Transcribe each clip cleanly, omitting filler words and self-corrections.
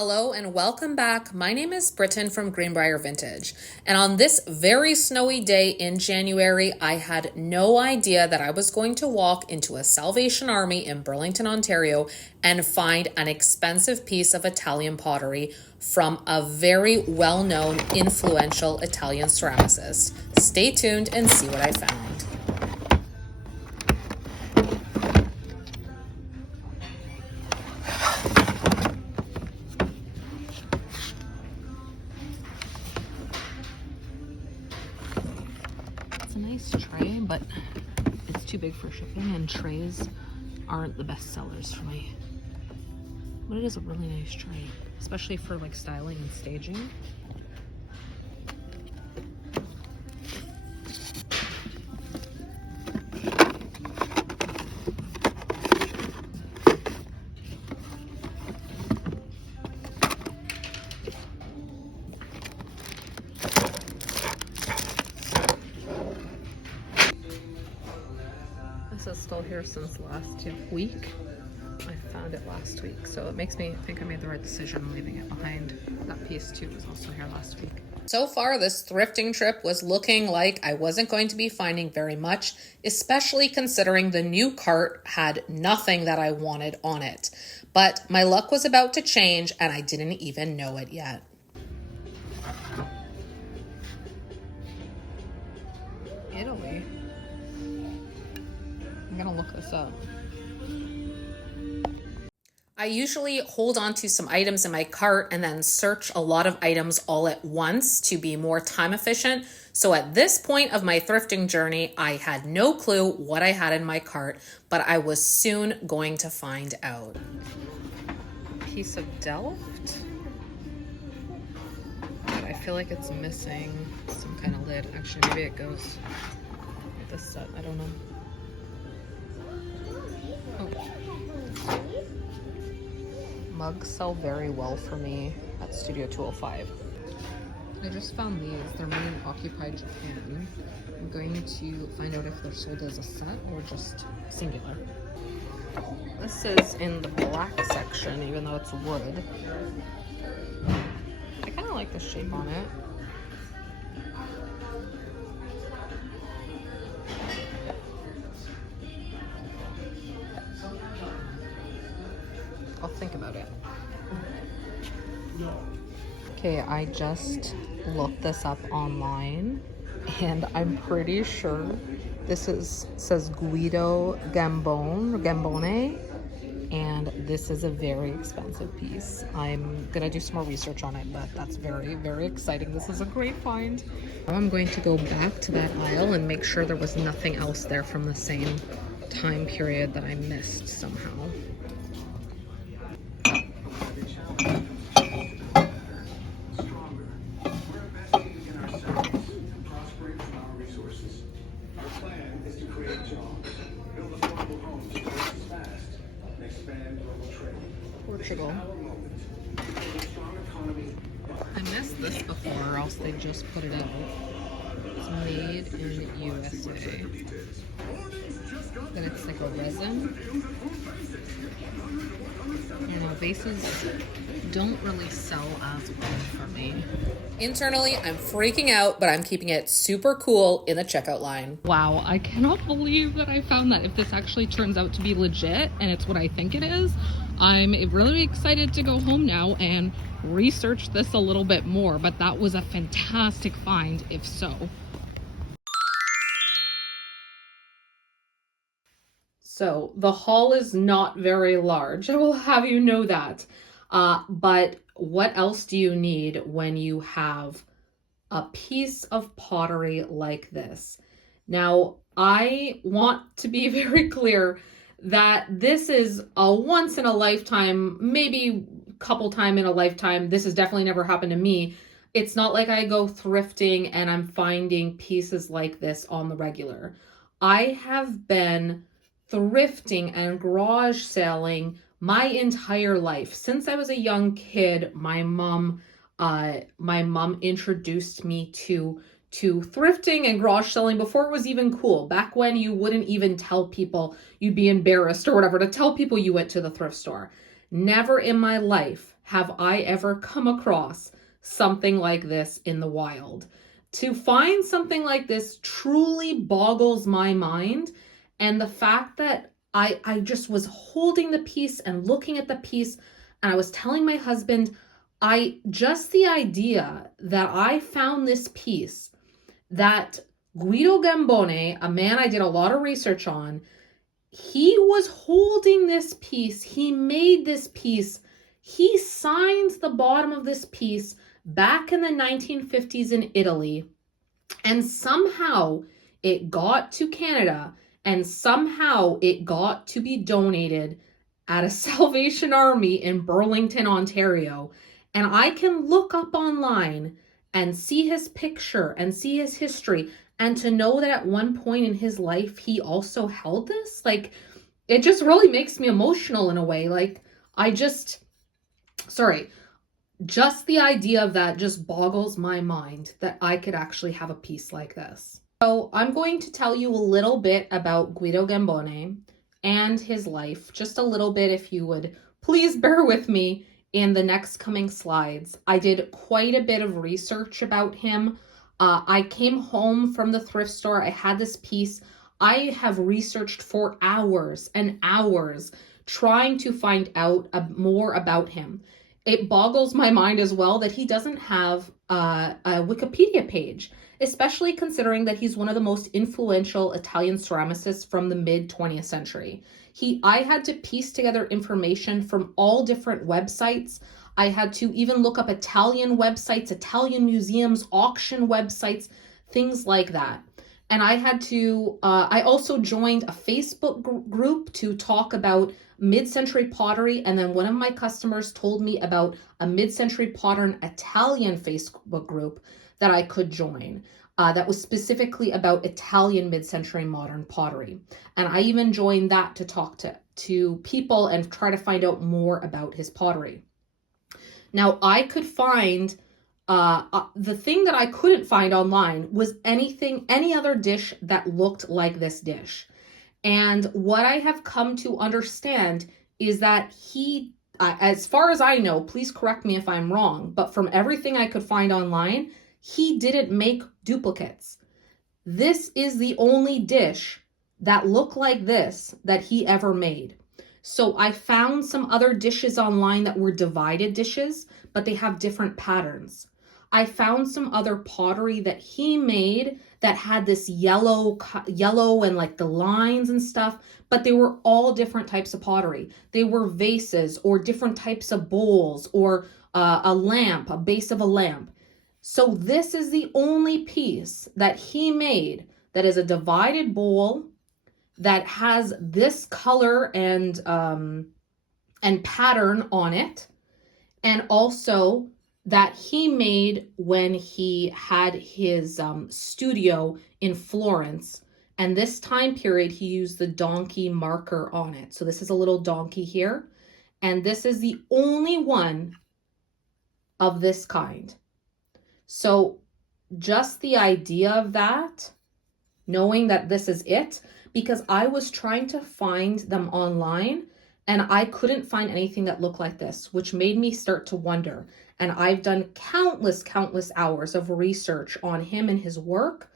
Hello and welcome back. My name is Britton from Greenbrier Vintage. And on this very snowy day in January, I had no idea that I was going to walk into a Salvation Army in Burlington, Ontario and find an expensive piece of Italian pottery from a very well-known, influential Italian ceramicist. Stay tuned and see what I found. Nice tray, but it's too big for shipping, and trays aren't the best sellers for me. But it is a really nice tray, especially for like styling and staging. This is still here since last week. I found it last week, so it makes me think I made the right decision leaving it behind. That piece too was also here last week. So far, this thrifting trip was looking like I wasn't going to be finding very much, especially considering the new cart had nothing that I wanted on it. But my luck was about to change, and I didn't even know it yet. Italy. I'm gonna look this up. I usually hold on to some items in my cart and then search a lot of items all at once to be more time efficient. So at this point of my thrifting journey, I had no clue what I had in my cart, but I was soon going to find out. Piece of Delft. But I feel like it's missing some kind of lid. Actually, maybe it goes with this set. I don't know. Oh. Mugs sell very well for me at Studio 205. I just found these. They're made in Occupied Japan. I'm going to find out if they're sold as a set or just singular. This is in the black section, even though it's wood. I kind of like the shape on it. I'll think about it. Okay, I just looked this up online and I'm pretty sure this says Guido Gambone, and this is a very expensive piece. I'm gonna do some more research on it, but that's very, very exciting. This is a great find. Now I'm going to go back to that aisle and make sure there was nothing else there from the same time period that I missed somehow. Portugal. I missed this before, or else they just put it out. It's made in USA. Then it's like a resin. You know, vases don't really sell as well for me. Internally, I'm freaking out, but I'm keeping it super cool in the checkout line. Wow, I cannot believe that I found that. If this actually turns out to be legit and it's what I think it is, I'm really excited to go home now and research this a little bit more, but that was a fantastic find if so. So the haul is not very large, I will have you know that. But what else do you need when you have a piece of pottery like this? Now, I want to be very clear that this is a once in a lifetime, maybe couple time in a lifetime. This has definitely never happened to me. It's not like I go thrifting and I'm finding pieces like this on the regular. I have been thrifting and garage selling my entire life. Since I was a young kid, my mom introduced me to thrifting and garage selling before it was even cool. Back when you wouldn't even tell people, you'd be embarrassed or whatever to tell people you went to the thrift store. Never in my life have I ever come across something like this in the wild. To find something like this truly boggles my mind. And the fact that I just was holding the piece and looking at the piece, and I was telling my husband, just the idea that I found this piece that Guido Gambone, a man I did a lot of research on, he was holding this piece. He made this piece. He signs the bottom of this piece back in the 1950s in Italy. And somehow it got to Canada, and somehow it got to be donated at a Salvation Army in Burlington, Ontario. And I can look up online and see his picture and see his history, and to know that at one point in his life he also held this, like, it just really makes me emotional in a way. Like, just the idea of that just boggles my mind, that I could actually have a piece like this. So I'm going to tell you a little bit about Guido Gambone and his life, just a little bit, if you would please bear with me in the next coming slides. I did quite a bit of research about him. I came home from the thrift store. I had this piece. I have researched for hours and hours trying to find out more about him. It boggles my mind as well that he doesn't have a Wikipedia page, especially considering that he's one of the most influential Italian ceramicists from the mid-20th century. I had to piece together information from all different websites. I had to even look up Italian websites, Italian museums, auction websites, things like that. And I also joined a Facebook group to talk about mid-century pottery. And then one of my customers told me about a mid-century modern Italian Facebook group that I could join. That was specifically about Italian mid-century modern pottery. And I even joined that to talk to people and try to find out more about his pottery. Now, I could find, the thing that I couldn't find online was any other dish that looked like this dish. And what I have come to understand is that he, as far as I know, please correct me if I'm wrong, but from everything I could find online, he didn't make duplicates. This is the only dish that looked like this that he ever made. So I found some other dishes online that were divided dishes, but they have different patterns. I found some other pottery that he made that had this yellow and like the lines and stuff, but they were all different types of pottery. They were vases or different types of bowls or a lamp, a base of a lamp. So this is the only piece that he made that is a divided bowl that has this color and pattern on it, and also that he made when he had his studio in Florence. And this time period, he used the donkey marker on it. So this is a little donkey here. And this is the only one of this kind. So just the idea of that, knowing that this is it, because I was trying to find them online and I couldn't find anything that looked like this, which made me start to wonder. And I've done countless hours of research on him and his work.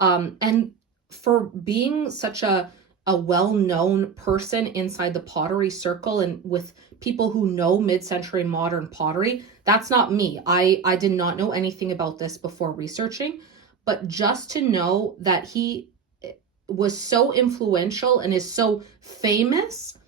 And for being such a well-known person inside the pottery circle and with people who know mid-century modern pottery, that's not me. I did not know anything about this before researching, but just to know that he was so influential and is so famous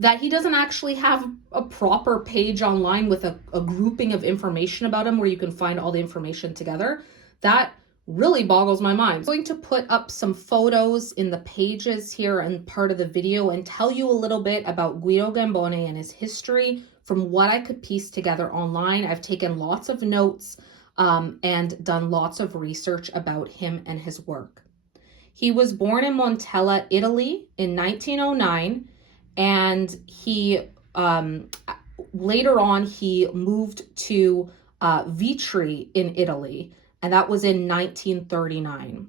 that he doesn't actually have a proper page online with a grouping of information about him where you can find all the information together, that really boggles my mind. I'm going to put up some photos in the pages here and part of the video and tell you a little bit about Guido Gambone and his history from what I could piece together online. I've taken lots of notes and done lots of research about him and his work. He was born in Montella, Italy in 1909, and he later on he moved to Vitry in Italy, and that was in 1939.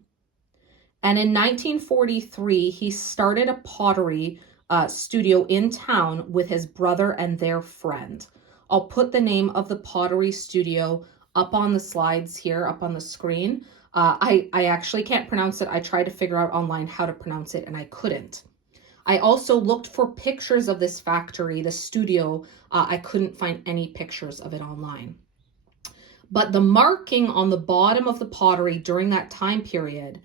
And in 1943, he started a pottery studio in town with his brother and their friend. I'll put the name of the Pottery studio up on the slides here, up on the screen. I actually can't pronounce it. I tried to figure out online how to pronounce it and I couldn't. I also looked for pictures of this factory, the studio. I couldn't find any pictures of it online. But the marking on the bottom of the pottery during that time period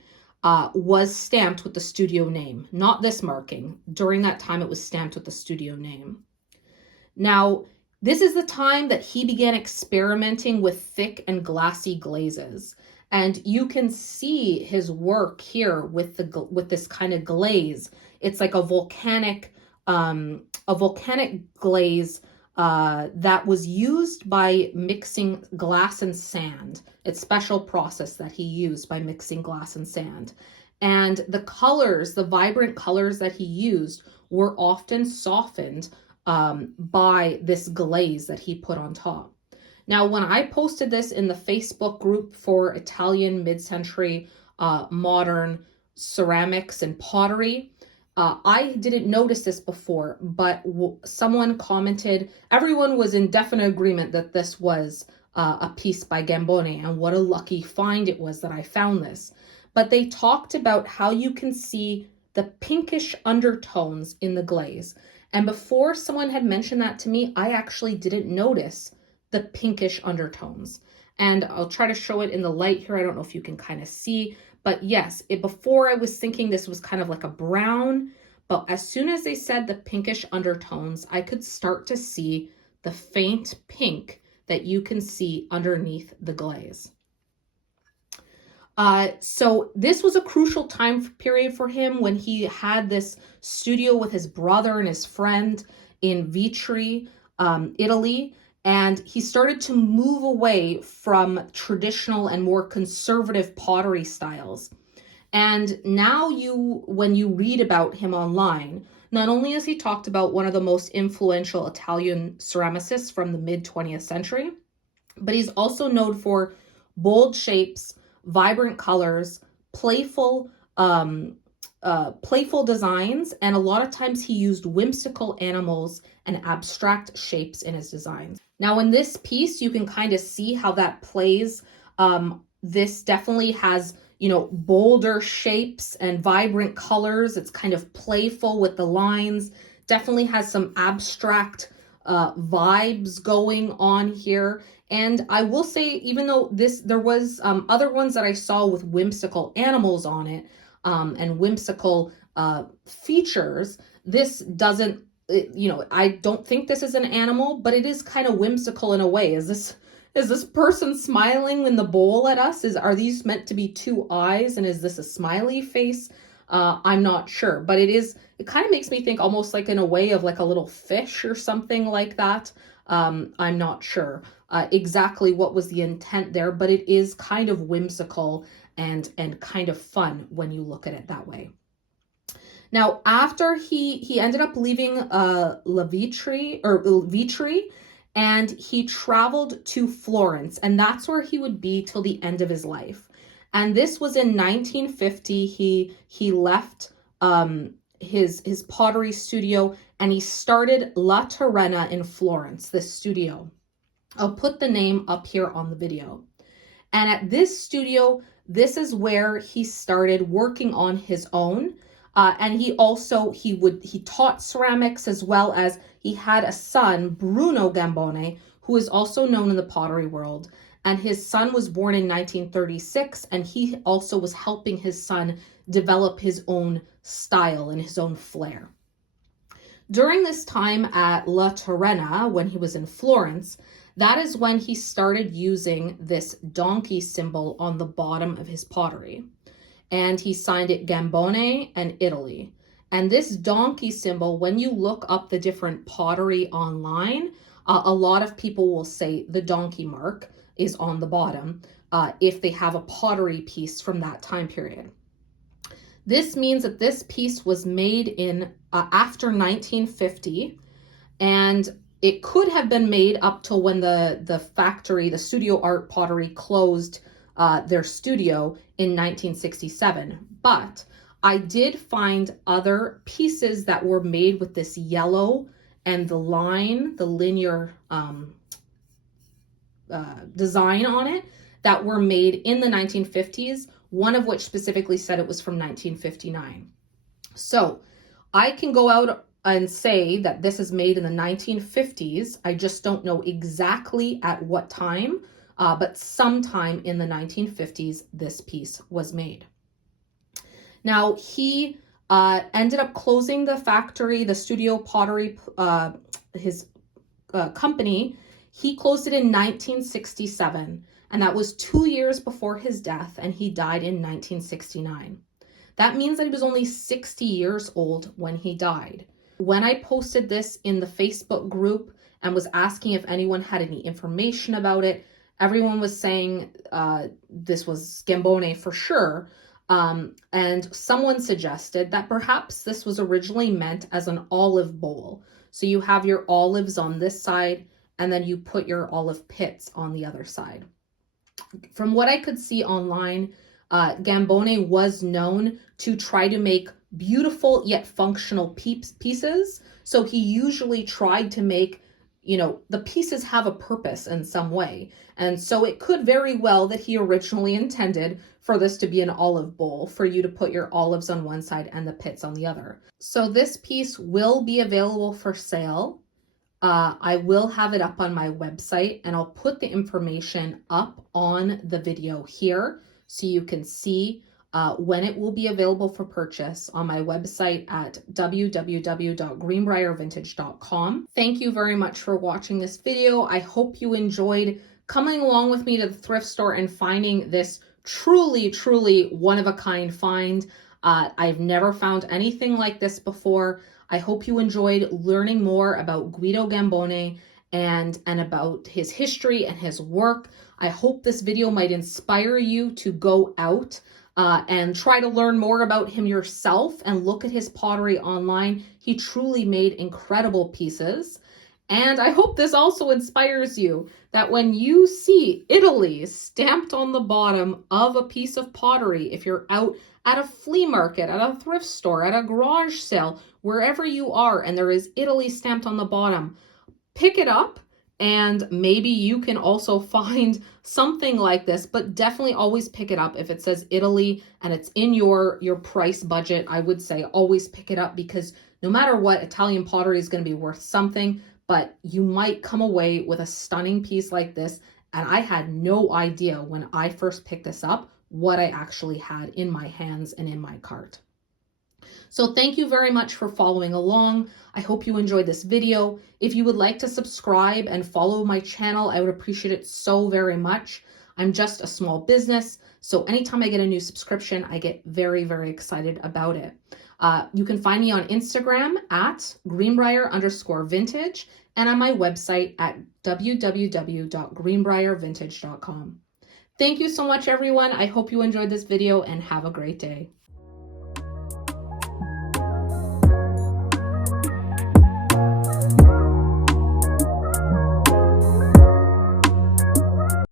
was stamped with the studio name. Not this marking. During that time, it was stamped with the studio name. Now, this is the time that he began experimenting with thick and glassy glazes. And you can see his work here with this kind of glaze. It's like a volcanic glaze that was used by mixing glass and sand. It's a special process that he used by mixing glass and sand. And the colors, the vibrant colors that he used were often softened by this glaze that he put on top. Now, when I posted this in the Facebook group for Italian mid-century modern ceramics and pottery, I didn't notice this before, but someone commented, everyone was in definite agreement that this was a piece by Gambone, and what a lucky find it was that I found this. But they talked about how you can see the pinkish undertones in the glaze. And before someone had mentioned that to me, I actually didn't notice the pinkish undertones. And I'll try to show it in the light here. I don't know if you can kind of see, but yes, before I was thinking this was kind of like a brown, but as soon as they said the pinkish undertones, I could start to see the faint pink that you can see underneath the glaze. So this was a crucial time period for him when he had this studio with his brother and his friend in Vitry, Italy. And he started to move away from traditional and more conservative pottery styles. And now when you read about him online, not only has he talked about one of the most influential Italian ceramicists from the mid-20th century, but he's also known for bold shapes, vibrant colors, playful designs, and a lot of times he used whimsical animals and abstract shapes in his designs. Now in this piece, you can kind of see how that plays. This definitely has, bolder shapes and vibrant colors. It's kind of playful with the lines. Definitely has some abstract vibes going on here. And I will say, even though there was other ones that I saw with whimsical animals on it and whimsical features, this doesn't, I don't think this is an animal, but it is kind of whimsical in a way. Is this person smiling in the bowl at us? Are these meant to be two eyes? And is this a smiley face? I'm not sure, but it kind of makes me think almost like in a way of like a little fish or something like that. I'm not sure exactly what was the intent there, but it is kind of whimsical and kind of fun when you look at it that way. Now, after he ended up leaving Vitry, and he traveled to Florence, and that's where he would be till the end of his life. And this was in 1950. He left his pottery studio and he started La Terrena in Florence, this studio. I'll put the name up here on the video. And at this studio, this is where he started working on his own. And he taught ceramics, as well as he had a son, Bruno Gambone, who is also known in the pottery world. And his son was born in 1936, and he also was helping his son develop his own style and his own flair. During this time at La Terrena, when he was in Florence, that is when he started using this donkey symbol on the bottom of his pottery. And he signed it Gambone and Italy. And this donkey symbol, when you look up the different pottery online, a lot of people will say the donkey mark is on the bottom if they have a pottery piece from that time period. This means that this piece was made in after 1950, and it could have been made up till when the factory, the Studio Art Pottery, closed their studio in 1967. But I did find other pieces that were made with this yellow and the line, the linear design on it that were made in the 1950s, one of which specifically said it was from 1959. So I can go out and say that this is made in the 1950s. I just don't know exactly at what time, but sometime in the 1950s, this piece was made. Now, he ended up closing the factory, the studio Pottery, his company. He closed it in 1967, and that was 2 years before his death, and he died in 1969. That means that he was only 60 years old when he died. When I posted this in the Facebook group and was asking if anyone had any information about it, everyone was saying this was Gambone for sure. And someone suggested that perhaps this was originally meant as an olive bowl. So you have your olives on this side, and then you put your olive pits on the other side. From what I could see online, Gambone was known to try to make beautiful yet functional pieces. So he usually tried to make, the pieces have a purpose in some way. And so it could very well that he originally intended for this to be an olive bowl, for you to put your olives on one side and the pits on the other. So this piece will be available for sale. I will have it up on my website, and I'll put the information up on the video here so you can see when it will be available for purchase on my website at www.greenbriervintage.com. Thank you very much for watching this video. I hope you enjoyed coming along with me to the thrift store and finding this truly, truly one-of-a-kind find. I've never found anything like this before. I hope you enjoyed learning more about Guido Gambone and about his history and his work. I hope this video might inspire you to go out and try to learn more about him yourself and look at his pottery online. He truly made incredible pieces. And I hope this also inspires you that when you see Italy stamped on the bottom of a piece of pottery, if you're out at a flea market, at a thrift store, at a garage sale, wherever you are, and there is Italy stamped on the bottom, pick it up, and maybe you can also find something like this, but definitely always pick it up. If it says Italy and it's in your price budget, I would say always pick it up, because no matter what, Italian pottery is going to be worth something, but you might come away with a stunning piece like this. And I had no idea when I first picked this up what I actually had in my hands and in my cart. So thank you very much for following along. I hope you enjoyed this video. If you would like to subscribe and follow my channel, I would appreciate it so very much. I'm just a small business, so anytime I get a new subscription, I get very, very excited about it. You can find me on Instagram at greenbrier_vintage and on my website at www.greenbriervintage.com. Thank you so much, everyone. I hope you enjoyed this video and have a great day.